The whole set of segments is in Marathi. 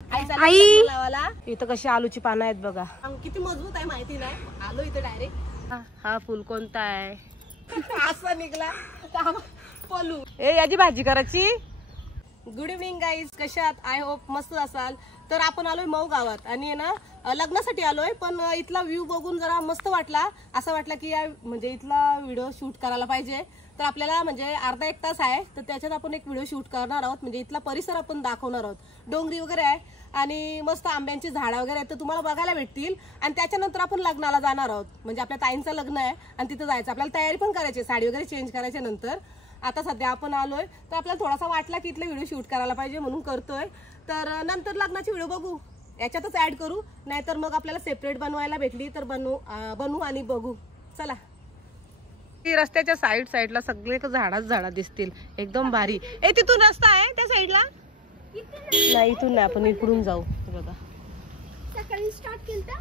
आई इथं कशी आलूची पानं आहेत बघा, किती मजबूत आहे माहिती नाही. आलो इथं डायरेक्ट. हा फुल कोणता आहे असा निघला पलू. याची भाजी करायची. गुड इव्हनिंग गाईज, कशात? आय होप मस्त असाल. तर आपण आलोय मऊ गावात आणि ना लग्नासाठी आलोय, पण इथला व्ह्यू बघून जरा मस्त वाटला. असं वाटलं की या म्हणजे इथला व्हिडिओ शूट करायला पाहिजे. तर आपल्याला म्हणजे अर्धा एक तास आहे, तर त्याच्यात आपण एक व्हिडिओ शूट करणार आहोत. म्हणजे इथला परिसर आपण दाखवणार आहोत. डोंगरी वगैरे आहे आणि मस्त आंब्यांची झाडं वगैरे आहेत, तर तुम्हाला बघायला भेटतील. आणि त्याच्यानंतर आपण लग्नाला जाणार आहोत. म्हणजे आपल्या ताईंचं लग्न आहे आणि तिथं जायचं. आपल्याला तयारी पण करायची, साडी वगैरे चेंज करायच्या नंतर. आता सध्या आपण आलोय, तर आपल्याला थोडासा वाटला की इथला व्हिडिओ शूट करायला पाहिजे म्हणून करतोय. तर नंतर लग्नाची व्हिडिओ बघू, याच्यातच ऍड करू, नाहीतर मग आपल्याला सेपरेट बनवायला भेटली तर बनवू आणि बघू. चला. रस्त्याच्या साईडला सगळे झाडा दिसतील, एकदम भारी. तिथून रस्ता आहे त्या साईडला? नाही, इथून नाही, आपण इकडून जाऊ. बघा सकाळी स्टार्ट केलता.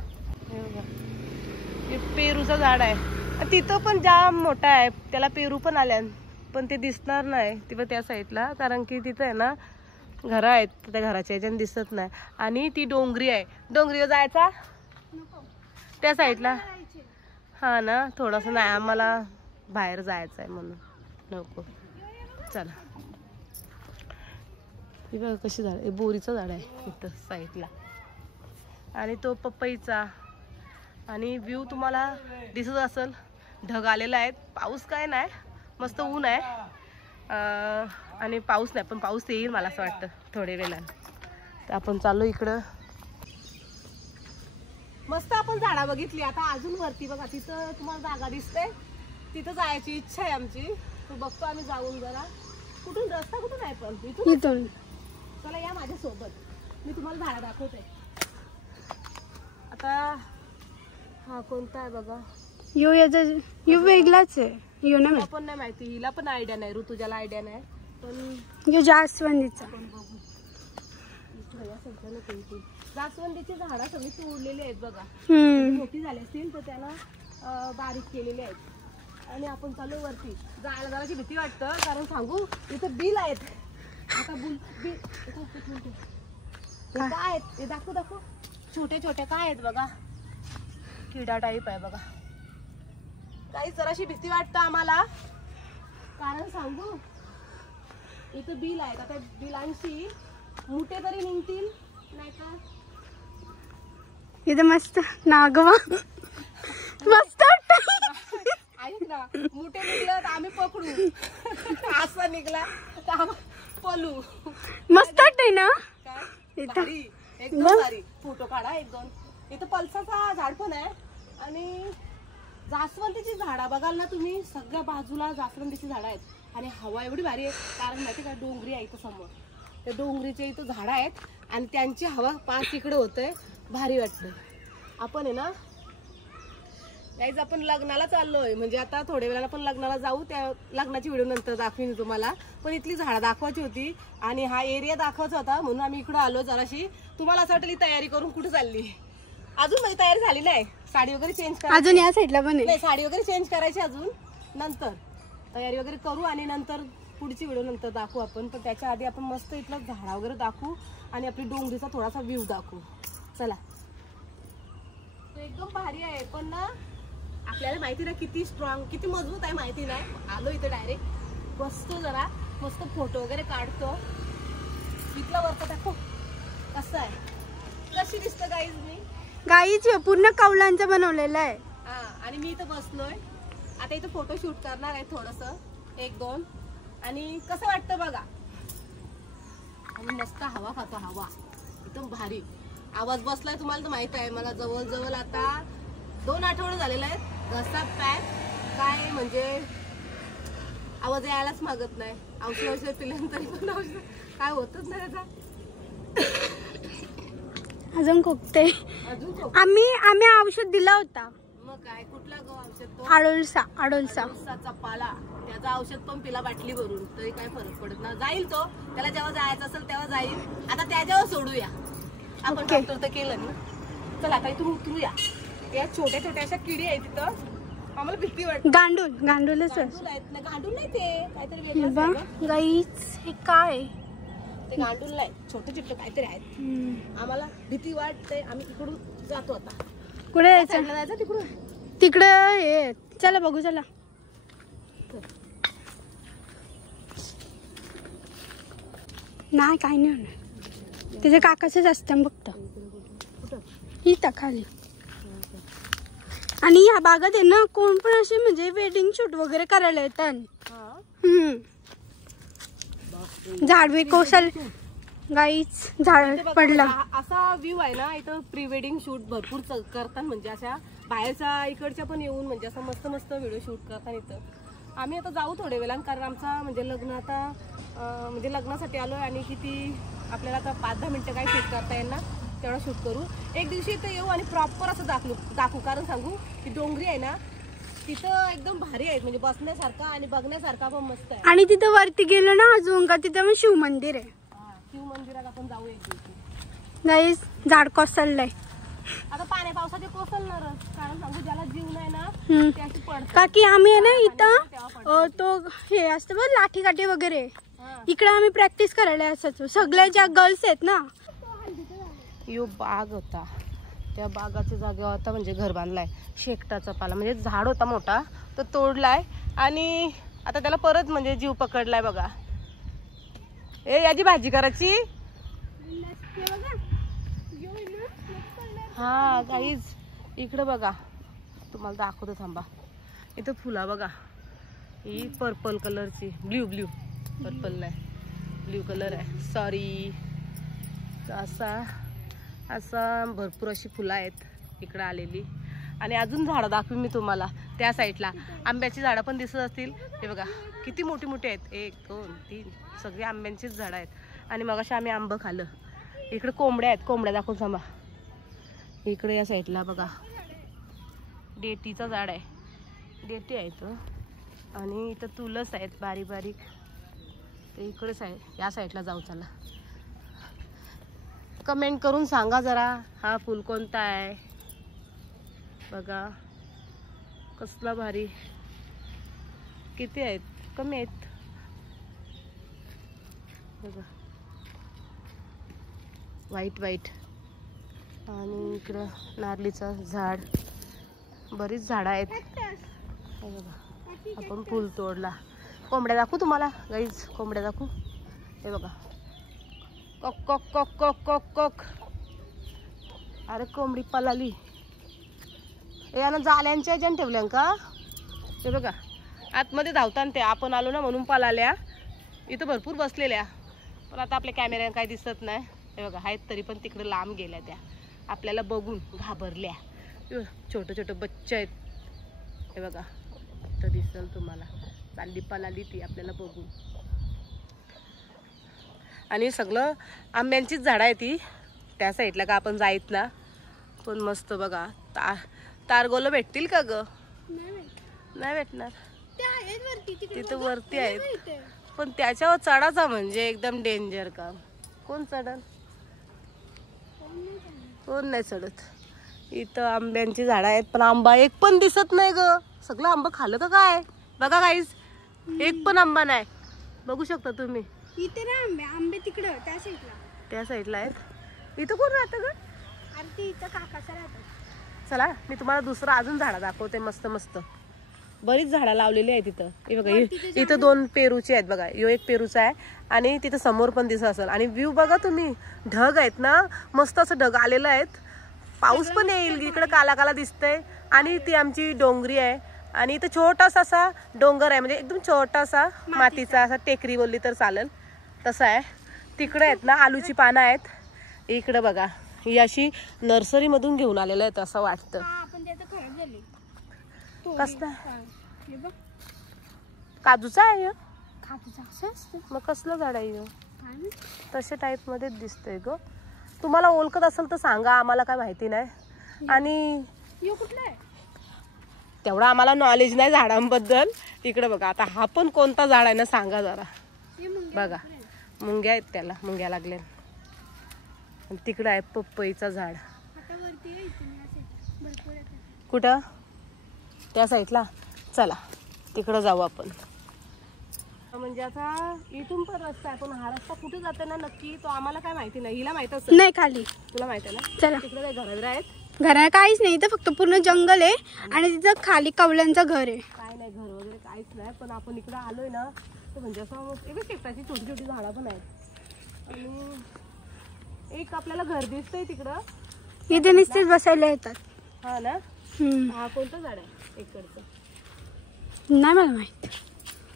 पेरूचं झाड आहे तिथं, पण जाम मोठा आहे. त्याला पेरू पण आल्या, पण ते दिसणार नाही तिथं त्या साईडला, कारण की तिथं आहे ना घर आहेत, त्या घराच्या ह्याच्याने दिसत नाही. आणि ती डोंगरी आहे, डोंगरीवर जायचा त्या साईडला. हा ना, थोडंसं नाही, आम्हाला बाहेर जायचं आहे म्हणून नको. चला. ही बघा कशी झाड आहे, बोरीचं झाड आहे इथं साईडला, आणि तो पपईचा. आणि व्ह्यू तुम्हाला दिसत असेल, ढग आलेला आहे. पाऊस काय नाही, मस्त ऊन आहे आणि पाऊस नाही, पण पाऊस येईल मला असं वाटतं थोडे वेळानं. तर आपण चाललो इकडं. मस्त आपण झाडा बघितली. आता अजून वरती बघा, तिथं तुम्हाला जागा दिसते, तिथं जायची इच्छा आहे आमची. तो बघतो आम्ही जाऊन जरा. कुठून रस्ता कुठून आहे? पण इथून. चला या माझ्या सोबत, मी तुम्हाला झाडा दाखवते. आता हा कोणता आहे बघा, यो वेगळाच आहे. यो ना पण नाही माहिती, हिला पण आयडिया नाही, ऋतुजाला आयडिया नाही. पण यो जास्वंदीचा. जास्वंदीची झाडं सगळी तोडलेली आहेत बघा, मोठी झाली असतील तर त्याला बारीक केलेले आहेत. आणि आपण चालू वरती. जायला जराची भीती वाटतं, कारण सांगू इथं बिल आहेत. आता बिल काय आहेत ते दाखवू. छोटे छोटे काय आहेत बघा, किडा टाईप आहे बघा. काही जराशी भीती वाटतं आम्हाला, कारण सांगू इथं बिल आहेत. आता बिलांशी मुठे तरी निघतील, नाही तर इथं मस्त नागवा मस्त ऐक ना, मुठे निघलं तर आम्ही पकडू, असा निघला तर पलू. मस्त आहे ना. काय भारी, एकदम भारी. फोटो काढा एक दोन. इथं पल्साचा झाड पण आहे आणि जास्वंदीची झाडा बघाल ना तुम्ही, सगळ्या बाजूला जास्वंदीची झाडं आहेत. आणि हवा एवढी भारी आहे, कारण माहिती का डोंगरी आहे इथं समोर, त्या डोंगरीचे इथं झाडं आहेत आणि त्यांची हवा पाच इकडे होते, भारी वाटतं. आपण आहे ना गाईज, आपण लग्नाला चाललोय. म्हणजे आता थोड्या वेळाला पण लग्नाला जाऊ, त्या लग्नाची व्हिडिओ नंतर दाखवीन तुम्हाला. पण इथली झाडं दाखवायची होती आणि हा एरिया दाखवायचा होता, म्हणून आम्ही इकडे आलो जराशी. तुम्हाला असं वाटलं तयारी करून कुठे चालली? अजून माझी तयारी झाली नाही, साडी वगैरे चेंज करायची अजून या साईडला पण नाही, साडी वगैरे चेंज करायची अजून. नंतर तयारी वगैरे करू आणि नंतर पुढची व्हिडिओ नंतर दाखवू आपण. पण त्याच्या आधी आपण मस्त इथलं झाडा वगैरे दाखवू आणि आपली डोंगरीचा थोडासा व्ह्यू दाखवू. चला. एकदम भारी आहे, पण ना आपल्याला माहिती ना किती स्ट्रॉंग, किती मजबूत आहे माहिती नाही. आलो इथं डायरेक्ट बसतो, जरा मस्त फोटो वगैरे काढतो. इथला वरचा दाखव कसं आहे, कशी दिसतं गाईज मी. गाईच पूर्ण कौलांचं बनवलेलं आहे. हा, आणि मी इथं बसलोय. आता इथं फोटो शूट करणार आहे थोडंसं, एक दोन. आणि कसं वाटतं बघा, आणि मस्त हवा खातो, हवा एकदम भारी. आवाज बसलाय तुम्हाला तर माहित आहे. मला जवळ आता 2 आठवडे झालेले आहेत. घसा पॅक काय म्हणजे आवाज यायलाच मागत नाही. औषध पिल्यानंतर पण औषध काय होतच नाही त्याचा. अजून खोकते. आम्ही औषध दिला होता. मग काय, कुठला औषध? तो आडोलसा पाला. त्याचं औषध पण पिला बाटली भरून, तरी काय फरक पडत ना. जाईल तो, त्याला जेव्हा जायचं असेल तेव्हा जाईल. आता त्याच्यावर सोडूया आपण. डॉक्टर तर केलं ना. चला आता इथून उतरूया. या छोट्या छोट्या अशा किडी आहेत तिथं, आम्हाला भीती वाटते. गांडूलच आहेत ना. गांडूल नाही, ते काहीतरी वेगळं. गाईच हे काय ते गांडूल नाही, छोटे छोटे काहीतरी आहेत. आम्हाला भीती वाटते, आम्ही इकडून जातो आता. कुठे जायचं? जायचं तिकडून. तिकडं हे चला बघू चला. नाही काही नाही होणार, त्याच्या काकाचंच असतं फक्त इथं खाली. आणि ह्या भागात आहे ना कोण पण असे म्हणजे वेडिंग शूट वगैरे करायला येतात. झाड बी कोसल गाईच झाड पडलं. असा व्ह्यू आहे ना इथं. प्री वेडिंग शूट भरपूर करतात, म्हणजे अशा बाहेरच्या इकडच्या पण येऊन म्हणजे असं मस्त मस्त व्हिडिओ शूट करतात इथं. आम्ही आता जाऊ थोड्या वेळानं, कारण आमचा म्हणजे लग्न आता म्हणजे लग्नासाठी आलोय आणि किती आपल्याला आता 5-10 मिनिटं काय शूट करता येईल ना तेवढा शूट करू. एक दिवशी इथं येऊ आणि प्रॉपर असं दाखवू. कारण सांगू ती डोंगरी आहे ना तिथं एकदम भारी आहे, म्हणजे बसण्यासारखा आणि बघण्यासारखा पण मस्त आहे. आणि तिथं वरती गेलो ना अजून का तिथं शिव मंदिर आहे. शिव मंदिरात आपण जाऊ एक दिवशी. गाईस झाड कोसळलंय आता पावसाचे कोसळणारच, कारण सांगू ज्याला जीव नाही ना त्याची पडतं. काकी आम्ही आहे ना इथं तो हे असतं बघ लाठी काठी वगैरे, इकडे आम्ही प्रॅक्टिस करायला असायचो. सगळ्या ज्या गर्ल्स आहेत ना. यो बाग होता, त्या बागाच्या जागेवर आता म्हणजे घर बांधलाय. शेकटाचा पाला म्हणजे झाड होता मोठा तो तोडलाय आणि आता त्याला परत म्हणजे जीव पकडलाय बघा. ए याची भाजी करायची. हा गाईज इकडे बघा, तुम्हाला दाखवतो थांबा. इथं फुला बघा, ही पर्पल कलरची, ब्ल्यू पर्पल नाही ब्ल्यू कलर आहे, सॉरी. असा भरपूर अशी फुलं आहेत इकडे आलेली. आणि अजून झाडं दाखवी मी तुम्हाला. त्या साईडला आंब्याची झाडं पण दिसत असतील. हे बघा किती मोठी मोठी आहेत, 1 2 3 सगळी आंब्यांचीच झाडं आहेत. आणि मग अशा आम्ही आंबं खाल्लं. इकडे कोंबड्या आहेत, कोंबड्या दाखवून थांबा. इकडे या साईडला बघा डेटीचं झाड आहे, डेटी आहे तो. आणि इथं तुलस आहेत बारीक बारीक, ते इकडेच आहे. या साईडला जाऊ चला. कमेंट करून सांगा जरा हा फुल कोणता आहे. बघा कसला भारी. किती आहेत, कमी आहेत बघा, व्हाईट. आणि इकडं नारळीचं झाड, बरीच झाडं आहेत. हे बघा आपण फुल तोडला. कोंबड्या दाखवू तुम्हाला गाईज, कोंबड्या दाखवू. हे बघा कॉक कॉक कॉक कॉक कॉक कॉक. अरे कोंबडी पळाली. यानं जाल्यांच्या ह्याच्यानं ठेवल्या का. ते बघा आतमध्ये धावताना ते आपण आलो ना म्हणून पळाल्या. इथं भरपूर बसलेल्या, पण आता आपल्या कॅमेऱ्यानं काही दिसत नाही. हे बघा आहेत तरी पण तिकडे लांब गेल्या, त्या आपल्याला बघून घाबरल्या. छोटं बच्चे आहेत. हे बघा तर दिसेल तुम्हाला, चालली पळाली ती आपल्याला बघून. आणि सगळं आंब्यांचीच झाडं आहे ती. त्या साईडला का आपण जाईत ना, पण मस्त बघा. तारगोलं भेटतील का ग. नाही भेटणार, तिथं वरती आहेत. पण त्याच्यावर चढायचा म्हणजे एकदम डेंजर काम. कोण चढल, कोण नाही चढत. इथं आंब्यांची झाडं आहेत पण आंबा एक पण दिसत नाही ग. सगळं आंबा खाल्लं का काय. बघा गाईज एक पण आंबा नाही. बघू शकता तुम्ही. इथे ना आंबे तिकडं त्या साईडला आहेत. इथं कोण राहतं ग. अरे इथं काकाचं राहतं. चला मी तुम्हाला दुसरं अजून झाडं दाखवते. मस्त मस्त बरीच झाडं लावलेली आहेत तिथं. हे बघा इथं 2 पेरूची आहेत बघा. यो एक पेरूचा आहे आणि तिथं समोर पण दिसत असेल. आणि व्ह्यू बघा तुम्ही, ढग आहेत ना, मस्त असं ढग आलेलं आहेत. पाऊस पण येईल. इकडे काला काला दिसतंय. आणि ती आमची डोंगरी आहे. आणि इथं छोटासा असा डोंगर आहे, म्हणजे एकदम छोटासा मातीचा असा, टेकरी बोलली तर चालेल तसा आहे. तिकडे आहेत ना आलूची पानं आहेत. इकडे बघा ही अशी नर्सरी मधून घेऊन आलेलं आहे असं वाटतं. कसला काजूचा आहे. मग कसलं झाड आहे. तशा टाईप मध्ये दिसतंय ग. तुम्हाला ओळखत असेल तर सांगा, आम्हाला काय माहिती नाही. आणि तेवढं आम्हाला नॉलेज नाही झाडांबद्दल. इकडे बघा आता हा पण कोणता झाड आहे ना सांगा जरा. बघा मुंग्या आहेत, त्याला मुंग्या लागल्या. आणि तिकडं आहे पपईचं झाड. कुठं त्या साईडला. चला तिकडं जाऊ आपण. म्हणजे आता इथून पण रस्ता आहे, पण हा रस्ता कुठे जाते ना नक्की तो आम्हाला काय माहिती नाही. हिला माहित असेल. नाही खाली. तुला माहिती आहे ना? चला. तिकडे काही घरं आहेत? घरा काहीच नाही, इथं फक्त पूर्ण जंगल आहे आणि तिथं खाली कवल्यांचं घर आहे. काय नाही घर वगैरे काहीच नाही, पण आपण इकडे आलोय ना तर म्हणजे असं एक शेपटाची छोटी छोटी झाडं पण आहेत आणि एक आपल्याला घर दिसतंय तिकडं. इथे नुसतेच बसायला येतात. हा ना. हम्म. हा कोणतं झाड आहे इकडचं? नाही मला माहित.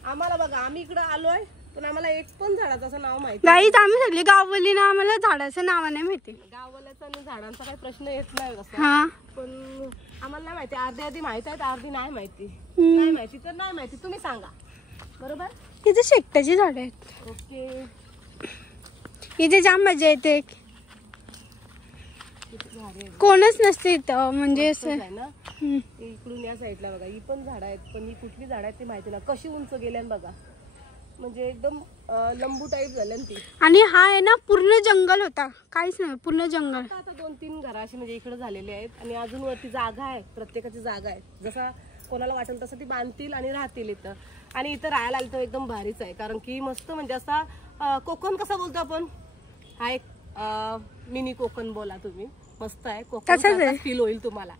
आम्हाला बघा आम्ही इकडं आलोय पण आम्हाला एक पण झाडाचं असं नाव माहिती गाईत आम्ही सगळी गाववाली ना, आम्हाला झाडाचं नाव नाही माहिती. गाववाल्याचा आणि झाडांचा काही प्रश्न येत नाही तसा. हा पण आम्हाला नाही माहिती. अर्धी अर्धी माहिती आहेत, अर्धी नाही माहिती. नाही माहिती तर नाही माहिती, तुम्ही सांगा. बरोबर. इथे शेकटाची झाड आहेत. ओके. इथे जाम मजा येते. कोणच नसते इथं म्हणजे असं. आहे ना. इकडून या साईडला बघा ही पण झाड आहेत, पण ही कुठली झाड आहेत ते माहिती ना. कशी उंच गेल्यान बघा, म्हणजे एकदम लंबू टाईप झाल्या ती. आणि हा आहे ना पूर्ण जंगल होता, काहीच नाही पूर्ण जंगल. आता 2-3 घरं अशी म्हणजे इकडे झालेली आहेत आणि अजून वरती जागा आहे. प्रत्येकाची जागा आहे, जसा कोणाला वाटेल तसं ती बांधतील आणि राहतील इथं. आणि इथं राहायला आलं तर एकदम भारीच आहे, कारण की मस्त म्हणजे असा कोकण कसा बोलतो आपण, हा एक मिनी कोकण बोला तुम्ही. मस्त आहे कोकण, फील होईल तुम्हाला.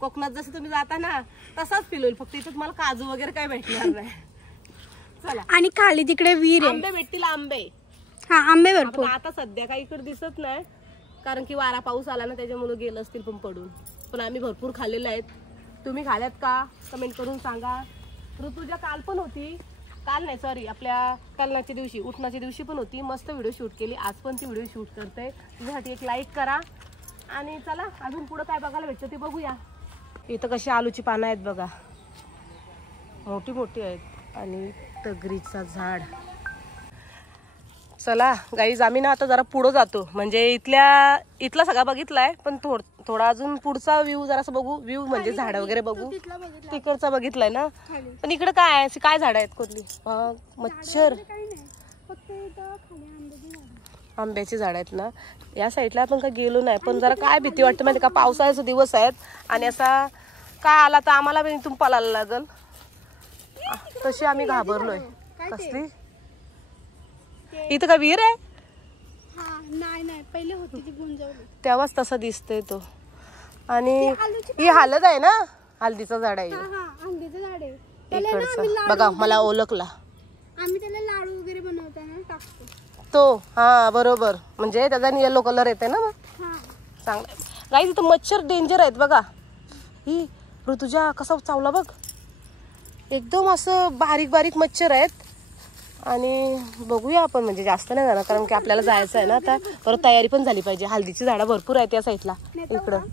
कोकणात जसं तुम्ही जाता ना तसाच फील होईल, फक्त इथं तुम्हाला काजू वगैरे काय भेटणार नाही. चला. आणि खाली तिकडे विहीर आहे. आंबे भेटतील आंबे. हा आंबे भरपूर. आता सध्या काही इकडे दिसत नाही, कारण की वारा पाऊस आला ना त्याच्यामुळे गेलं असतील पण पडून. पण आम्ही भरपूर खाल्लेले आहेत. तुम्ही खाल्यात का कमेंट करून सांगा. ऋतुजा काल पण होती, काल नाही सॉरी आपल्या कलनाच्या दिवशी उठण्याच्या दिवशी पण होती. मस्त व्हिडिओ शूट केली. आज पण ती व्हिडिओ शूट करते. तुझ्यासाठी एक लाईक करा आणि चला अजून पुढं काय बघायला भेटतं ते बघूया. इथं कशी आलूची पानं आहेत बघा, मोठी मोठी आहेत. आणि तगरीचा झाड. चला गाईज आम्ही ना आता जरा पुढं जातो, म्हणजे इथला सगळा बघितलाय पण थोडा अजून पुढचा व्ह्यू जरासं बघू. व्ह्यू म्हणजे झाड वगैरे बघू. तिकडचा बघितलाय ना, पण इकडे काय आहे, काय झाड आहेत कोणती? मच्छर, आंब्याची झाड आहेत ना. या साईडला आपण काय गेलो नाही, पण जरा काय भीती वाटते माहिती का, पावसाळ्याचे दिवस आहेत आणि असा काय आला तर आम्हाला पण इथून पळायला लागल, तशी आम्ही घाबरलोय. कसली इथं का विहीर आहे? नाही पहिले होती ती गुंजवली, तेव्हाच तसा दिसतोय तो. आणि ही हळद आहे ना, हळदीचं झाड आहे इकडचं बघा. मला ओळखला, आम्ही त्याला लाडू वगैरे बनवताना टाकतो तो. हा बरोबर, म्हणजे त्याचा येलो कलर येते ना मग चांगला. गाईज इथं मच्छर डेंजर आहेत बघा. ही ऋतुजा कसा चावला बघ, एकदम असं बारीक बारीक मच्छर आहेत. आणि बघूया आपण, म्हणजे जास्त नाही जाणार कारण की आपल्याला जायचं आहे ना आता. परत तयारी पण झाली पाहिजे. हळदीची झाडं भरपूर आहेत या साईडला इकडं.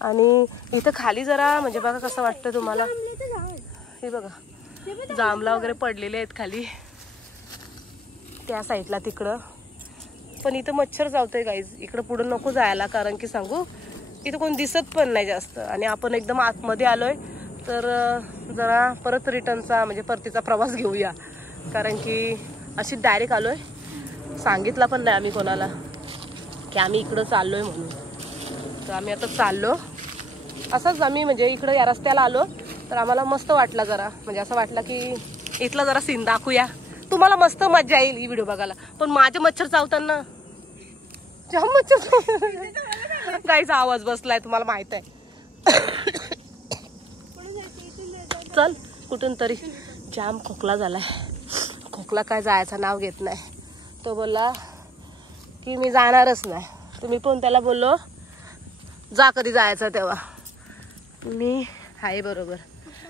आणि इथं खाली जरा म्हणजे बघा कसं वाटतं तुम्हाला. हे बघा जांभळा वगैरे पडलेले आहेत खाली त्या साईडला तिकडं. पण इथं मच्छर चावतोय गाईज. इकडं पुढं नको जायला, कारण की सांगू इथं कोण दिसत पण नाही जास्त. आणि आपण एकदम आतमध्ये आलोय, तर जरा परत रिटर्नचा म्हणजे परतीचा प्रवास घेऊया, कारण की अशी डायरेक्ट आलोय. सांगितलं पण नाही आम्ही कोणाला की आम्ही इकडं चाललोय म्हणून. तर आम्ही आता चाललो असंच. आम्ही म्हणजे इकडं या रस्त्याला आलो तर आम्हाला मस्त वाटलं जरा, म्हणजे असं वाटलं की इथला जरा सीन दाखवूया. तुम्हाला मस्त मजा येईल ही व्हिडिओ बघायला. पण माझे मच्छर चावताना जाम मच्छर गाईचा आवाज बसलाय तुम्हाला माहित आहे. चल कुठून तरी. जाम खोकला झालाय. खोकला काय जायचं नाव घेत नाही. तो बोलला की मी जाणारच नाही. तुम्ही पण त्याला बोललो जा कधी जायचं तेव्हा. मी आहे बरोबर.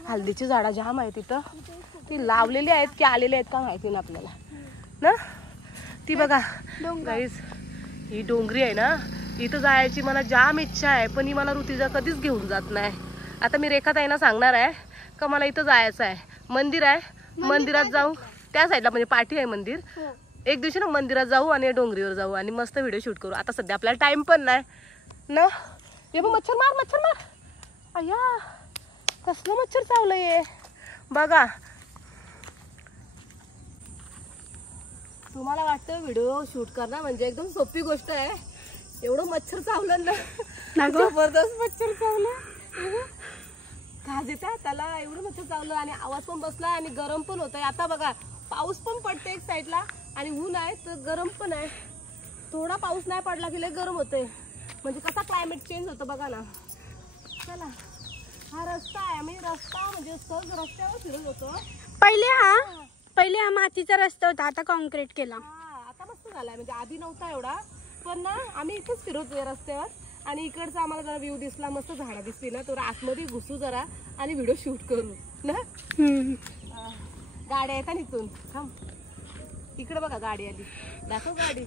हळदीची झाडं जाम आहे तिथं. ती लावलेली आहेत की आलेली आहेत का माहिती ना आपल्याला ना. ती बघा गाईज ही डोंगरी आहे ना, इथं जायची मला जाम इच्छा आहे, पण ही मला ऋतुजा कधीच घेऊन जात नाही. आता मी रेखाताईंना सांगणार आहे का मला इथं जायचं आहे. मंदिर आहे, मंदिरात जाऊ. त्या साईडला म्हणजे पाठी आहे मंदिर. एक दिवशी ना मंदिरात जाऊ आणि डोंगरीवर जाऊ आणि मस्त व्हिडिओ शूट करू. आता सध्या आपल्याला टाइम पण नाही ना. हे बघ मच्छर मार, मच्छर मार. अय्या कसलं मच्छर चावलंय बघा. तुम्हाला वाटतं व्हिडिओ शूट करणं म्हणजे एकदम सोपी गोष्ट आहे. एवढं मच्छर चावलं ना, जबरदस्त मच्छर चावलं. खाज येतात त्याला, एवढं मच्छर चावलं आणि आवाज पण बसला आणि गरम पण होतंय. आता बघा पाऊस पण पडते एक साईडला आणि ऊन आहे तर गरम पण आहे. थोडा पाऊस नाही पडला की लय गरम होते. म्हणजे कसा क्लायमेट चेंज होतं बघा ना. चला हा रस्ता आहे. आम्ही रस्ता म्हणजे सहज रस्त्यावर फिरत होतो. पहिले हा मातीचा रस्ता होता, आता कॉन्क्रीट केला. आता मस्त झालाय. म्हणजे आधी नव्हता एवढा पण ना आम्ही इथेच फिरतोय रस्त्यावर आणि इकडचा आम्हाला जरा व्ह्यू दिसला. मस्त झाडा दिसली ना तर आतमध्ये घुसू जरा आणि व्हिडिओ शूट करू ना. गाड्या येतात इथून. थांब इकडे बघा गाडी आली. दाखव गाडी.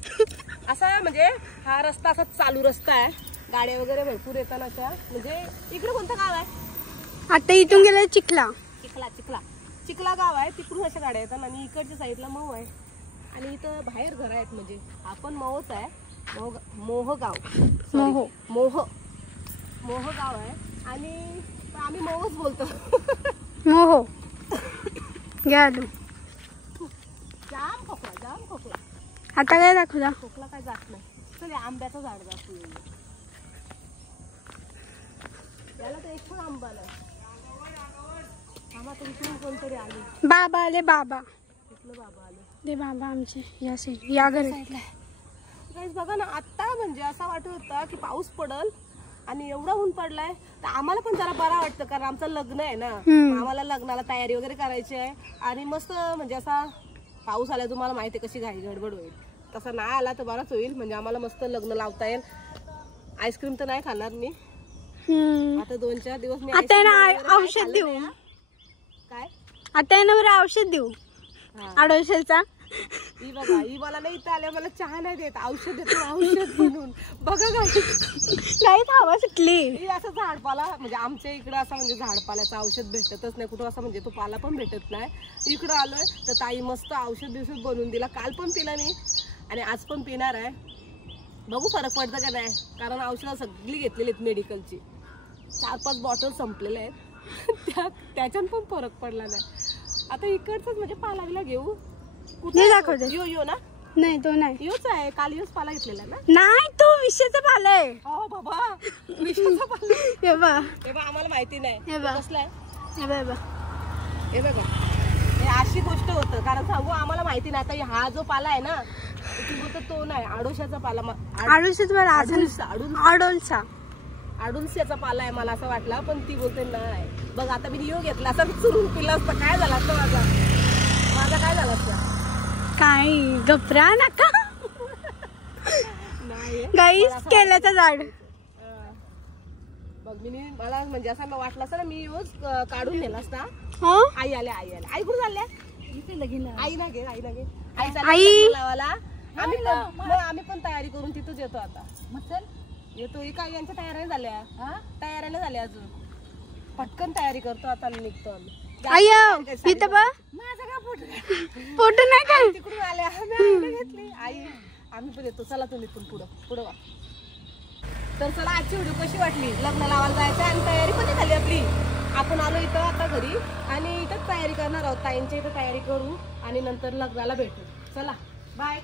असा म्हणजे हा रस्ता असा चालू रस्ता आहे. गाड्या वगैरे भरपूर येतात अशा. म्हणजे इकडे कोणतं गाव आहे? आता इथून गेलं चिखला. चिखला गाव आहे. तिकडून अशा गाड्या येतात आणि इकडच्या साईडला मऊ आहे आणि इथं बाहेर घर आहेत. म्हणजे आपण मऊच आहे. मोहगाव गाव आहे आणि आम्ही मऊच बोलतो. मोहो घ्या तू. जाम खोकला. आता काय दाखवला? खोकला काय जात नाही. चल आंब्याचं झाड दाखवू. याला तर एक पण आंबा नाही. आम्हा तुमच्याकडून कोणतरी आले. बाबा आले. बाबा बाबा आले. ते बाबा आमचे या साईड या घरी. गाईस बघा ना आता म्हणजे असा वाटत होता की पाऊस पडल आणि एवढा ऊन पडलाय तर आम्हाला पण जरा बरा वाटतं कारण आमचं लग्न आहे ना. आम्हाला लग्नाला तयारी वगैरे करायची आहे आणि मस्त म्हणजे असा पाऊस आला तुम्हाला माहिती आहे कशी घाई गडबड होईल. तसा नाही आला तर बराच होईल. म्हणजे आम्हाला मस्त लग्न लावता येईल. आईस्क्रीम तर नाही खाणार मी आता 2-4 दिवस. मी औषध देऊ काय? आता ना बरं औषध देऊ आडोशाचा. ही बघा ही मला नाही इथं आल्या मला चहा नाही देत. औषध देतो औषध म्हणून. बघा काही हवा सुटली. असं झाडपाला म्हणजे आमच्या इकडं असं म्हणजे झाडपाल्याचं औषध भेटतच नाही कुठं. असं म्हणजे तो पाला पण भेटत नाही. इकडं आलोय तर ताई मस्त औषध बिषध बनवून दिला. काल पण पिला मी आणि आज पण पिणार आहे. बघू फरक पडतं का नाही. कारण औषधं सगळी घेतलेली आहेत मेडिकलची. 4-5 बॉटल संपलेल्या आहेत. त्याच्यात पण फरक पडला नाही. आता इकडचंच म्हणजे पालाला घेऊ. कुठे दाखवते यो ना. नाही तो नाही. योच आहे. काल योच पाला घेतलेला ना. नाही तो विषयाचा पाला आहे. हो बाबा विषाचा पाला. हे बघ आम्हाला माहिती नाही. हे बघ कसला आहे. हे बघा हे अशी गोष्ट होतं कारण सांगू आम्हाला माहिती नाही. आता हा जो पाला आहे ना तो नाही आडोशाचा पाला. आडुलशाचा पाला आहे मला असं वाटला पण ती बोलते नाही. बघ आता मी नियो घेतला असं चुरून पिला असतं काय झालं असतं माझा काय झालं असतं. काही घबरा नका. गाईस केल्याचं झाड बघ मी मला म्हणजे असं वाटलं असतं ना मी रोज काढून नेला असता. आई आल्या आई कुठे चालल्या. आई ना घे आई लावाला. आम्ही पण तयारी करून तिथंच येतो आता. येतो काय यांच्या तयाऱ्याने झाल्या अजून. पटकन तयारी करतो आता निघतो आम्ही. इथं बघ माझा का फोटो नाही काय तिकडून आल्या घेतली आई. आम्ही पण येतो. चला तुम्ही पण पुढं वा. तर चला आजची व्हिडिओ कशी वाटली. लग्न लावायला जायचं आणि तयारी पण झाली आपली. आपण आलो इथं आता घरी आणि इथंच तयारी करणार आहोत. ताईंच्या इथं तयारी करू आणि नंतर लग्नाला भेटू. चला बाय.